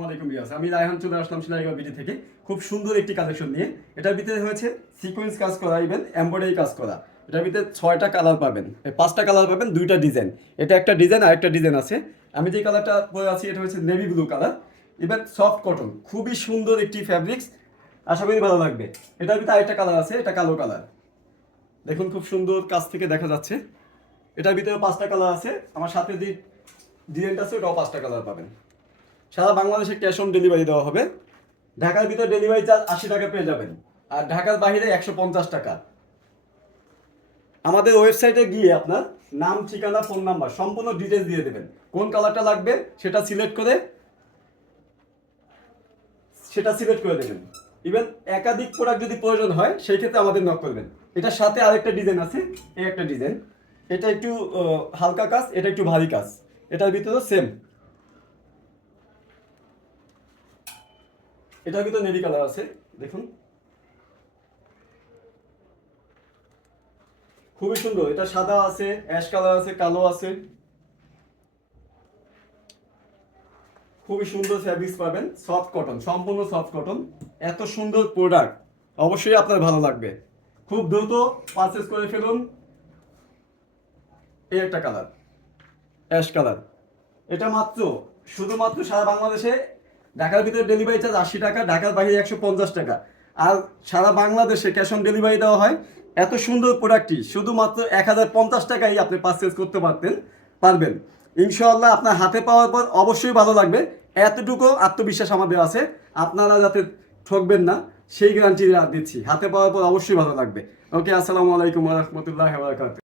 আসসালামু আলাইকুম বিয়াস আমি রায়হান চলে আসলাম সিনাইগা বিডি থেকে। খুব সুন্দর একটি কালেকশন নিয়ে। এটার ভিতরে হয়েছে সিকোয়েন্স কাজ করা ইভেন এমব্রয়ডারি কাজ করা। এটার ভিতরে ছয়টা কালার পাবেন। পাঁচটা কালার পাবেন, দুইটা ডিজাইন এটা একটা ডিজাইন আর একটা ডিজাইন আছে। আমি যে কালারটা পরে আছি, এটা হচ্ছে navy blue colour even soft cotton খুবই সুন্দর একটি ফ্যাব্রিক্স আশা করি ভালো লাগবে। এটার ভিতরে আরেকটা কালার আছে, এটা কালো কালার দেখুন খুব সুন্দর কাছ থেকে দেখা যাচ্ছে। এটার ভিতরে পাঁচটা কালার আছে। আমার সাথে যে ডিজাইনটা আছে, ওটাও পাঁচটা কালার পাবেন। সারা বাংলাদেশে ক্যাশ অন ডেলিভারি দেওয়া হবে। ঢাকার ভিতরে ডেলিভারি চার্জ আশি টাকা পেয়ে যাবেন। আর ঢাকার বাইরে একশো পঞ্চাশ টাকা। আমাদের ওয়েবসাইটে গিয়ে আপনার নাম, ঠিকানা ফোন নাম্বার সম্পূর্ণ ডিটেলস দিয়ে দেবেন। কোন কালারটা লাগবে সেটা সিলেক্ট করে সেটা সিলেক্ট করে দেবেন। ইভেন একাধিক প্রোডাক্ট যদি প্রয়োজন হয়, সেই ক্ষেত্রে আমাদের নক করবেন। এটার সাথে আরেকটা ডিজাইন আছে, এই একটা ডিজাইন এটা একটু হালকা কাজ, এটা একটু ভারী কাজ। এটার ভিতরে সেম এটার ভিতরে নেভি কালার আছে, দেখুন। খুবই সুন্দর, এটা সাদা আছে অ্যাশ কালার আছে, কালো আছে। খুবই সুন্দর ফ্যাব্রিক্স পাবেন সফট কটন সম্পূর্ণ সফট কটন এত সুন্দর প্রোডাক্ট অবশ্যই আপনার ভালো লাগবে। খুব দ্রুত পারচেস করে ফেলুন। এই একটা কালার অ্যাশ কালার এটা মাত্র, শুধুমাত্র সারা বাংলাদেশে ঢাকার ভিতরে ডেলিভারি চার্জ আশি টাকা, ঢাকার বাইরে একশো পঞ্চাশ টাকা। আর সারা বাংলাদেশে ক্যাশ অন ডেলিভারি দেওয়া হয়। এত সুন্দর প্রোডাক্টটি শুধুমাত্র এক হাজার পঞ্চাশ টাকায় আপনি পারচেস করতে পারতেন, পারবেন। ইনশাআল্লাহ আপনার হাতে পাওয়ার পর অবশ্যই ভালো লাগবে। এতটুকু আত্মবিশ্বাস আমাদের আছে। আপনারা যাতে ঠকবেন না, সেই গ্যারান্টি দিচ্ছি। হাতে পাওয়ার পর অবশ্যই ভালো লাগবে। ওকে আসসালামু আলাইকুম রহমতুল্লাহ